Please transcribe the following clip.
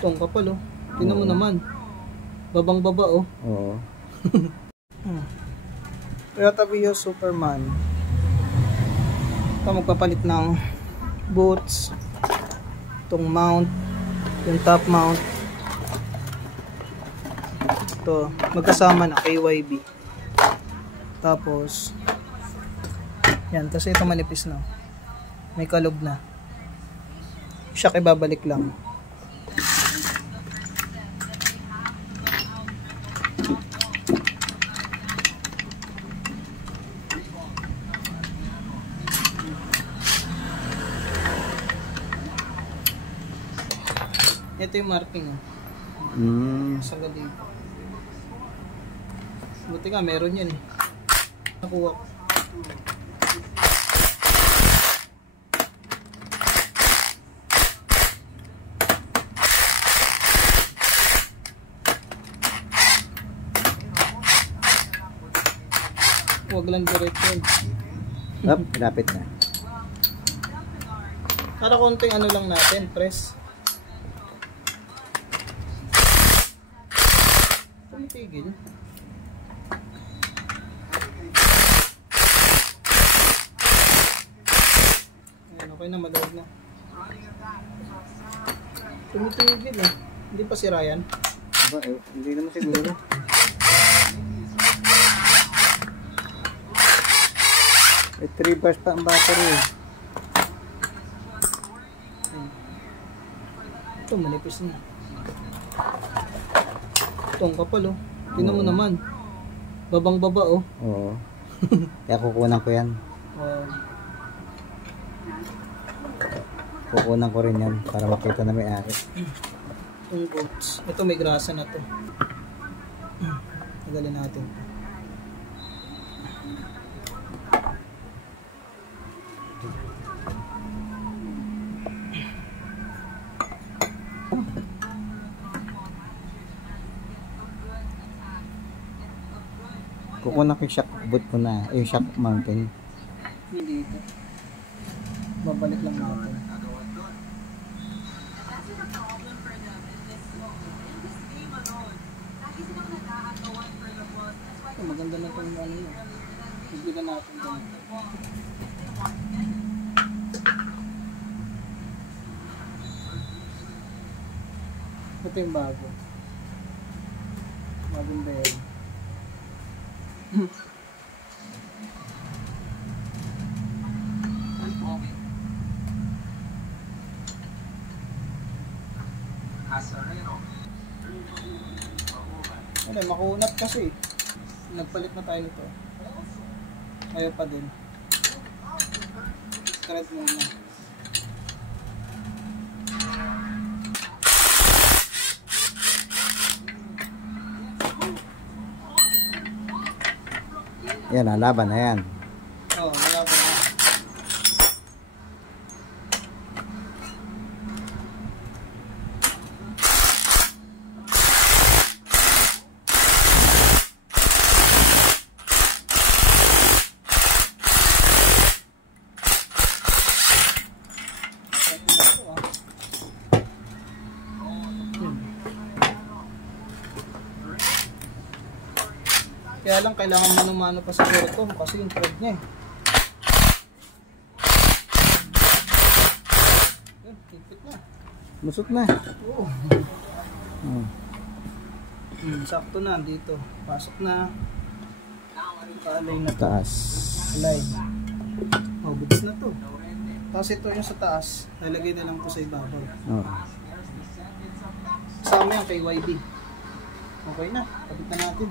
Itong kapal oh. Tingnan mo naman. Babang baba oh. Oo. Toyota Vios Superman. Ito magpapalit ng boots. Itong mount. Yung top mount. Ito. Magkasama na KYB. Tapos yan. Kasi ito manipis na. May kalog na. Shock ibabalik lang. Ito yung marking oh. Sagad dito. Buti nga meron yan eh. Nakuha ko. Huwag lang diretso yun. Lapit na. Para konting ano lang natin, press. Tumitigil. Ayan, okay na, maluwag na. Tumitigil eh. Hindi pa sira yan. Aba, hindi naman siguro. May 3 bars pa ang battery eh. Ito, manipis na. Itong kapal oh. Tingnan mo naman. Babang baba oh. Oo. Kaya kukunan ko yan. Kukunan ko rin yan para makita na may ari. Itong boots. Ito may grasa na to. Tagalin natin. Kukunan ko yung shock boot ko na. Yung shock mountain. Hindi ito. Babalik lang natin. Oh, maganda na itong ano yun. Bibigyan natin ganito. Ito yung bago. Maganda yan. Ano, makunat kasi. Nagpalit na tayo nito. Ayaw pa din. Thread muna. Yan, laban na yan. Oo, malaban na. Kaya lang kailangan mano-mano pa siguro ito kasi yung thread niya eh. Yun, higpit na. Lusot na. Oo. Sakto na dito. Pasok na. Kaalay na to. Taas. Alay. Oh, bilis na to. Tapos ito yung sa taas. Nalagay na lang po sa ibabaw. Oo. Kasama yung KYB. Okay na. Kapit na natin.